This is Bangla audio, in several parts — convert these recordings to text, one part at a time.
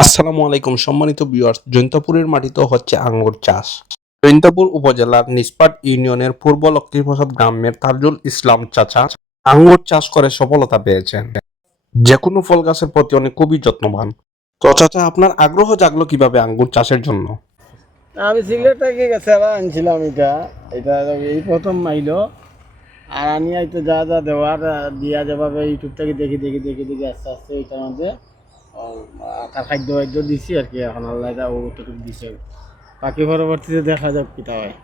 আসসালামু আলাইকুম সম্মানিত ভিউয়ার্স। জৈন্তাপুরের মাটিতে হচ্ছে আঙ্গুর চাষ। জৈন্তাপুর উপজেলার নিসপাট ইউনিয়নের পূর্ব লক্ষ্মীপ্রসাদ গ্রামের তাজুল ইসলাম চাচা আঙ্গুর চাষ করে সফলতা পেয়েছেন। যে কোনো ফল গাছের প্রতি উনি খুবই যত্নবান। তো চাচা, আপনার আগ্রহ জাগলো কিভাবে আঙ্গুর চাষের জন্য? আমি সিলেট থেকে গেছে আনছিলাম এটা এটা এই প্রথম আইলো। আর আমি হয়তো যা যা দেওয়ার দিয়া যেভাবে ইউটিউব থেকে দেখি দেখি দেখি দেখি আস্তে আস্তে ওইটার মধ্যে তার খাদ্য বাদ্য দিছি আর কি। এখন আল্লাহ এটা ওটুকু দিছে, বাকি পরবর্তীতে দেখা যাক কিটা হয়।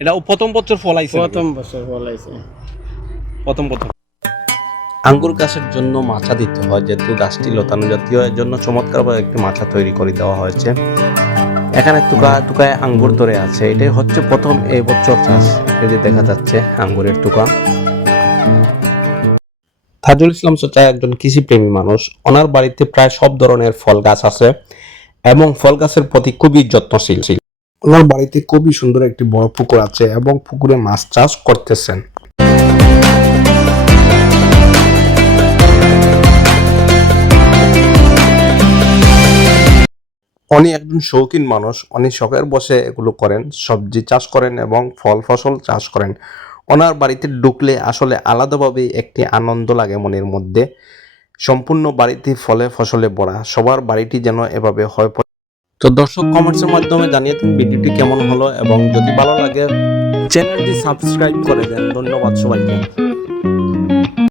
এটা প্রথম বছর ফল আইছে? প্রথম বছর ফলাইছে। প্রথম আঙ্গুর গাছের জন্য মাচা দিতে হয়, যেহেতু গাছটি লতানো জাতীয়, এর জন্য চমৎকারভাবে একটি মাচা তৈরি করে দেওয়া হয়েছে। এখানে টুকায় আঙ্গুর ধরে আছে। এটাই হচ্ছে প্রথম এই বছর চাষ। এই যে দেখা যাচ্ছে আঙ্গুরের টুকা। তাজুল ইসলাম চাচা একজন কৃষিপ্রেমী মানুষ। ওনার বাড়িতে প্রায় সব ধরনের ফল গাছ আছে এবং ফল গাছের প্রতি খুবই যত্নশীল। ওনার বাড়িতে খুবই সুন্দর একটি বড় পুকুর আছে এবং পুকুরে মাছ চাষ করতেছেন। উনি একজন শৌখিন মানুষ। উনি শখের বসে এগুলো করেন, সবজি চাষ করেন এবং ফল ফসল চাষ করেন। ওনার বাড়িতে ঢুকলে আসলে আলাদাভাবে একটি আনন্দ লাগে মনের মধ্যে। সম্পূর্ণ বাড়িতে ফলে ফসলে ভরা। সবার বাড়িটি যেন এভাবে হয়। তো দর্শক, কমেন্টসের মাধ্যমে জানিয়ে দিন ভিডিওটি কেমন হলো এবং যদি ভালো লাগে চ্যানেলটি সাবস্ক্রাইব করে দেন। ধন্যবাদ সবাইকে।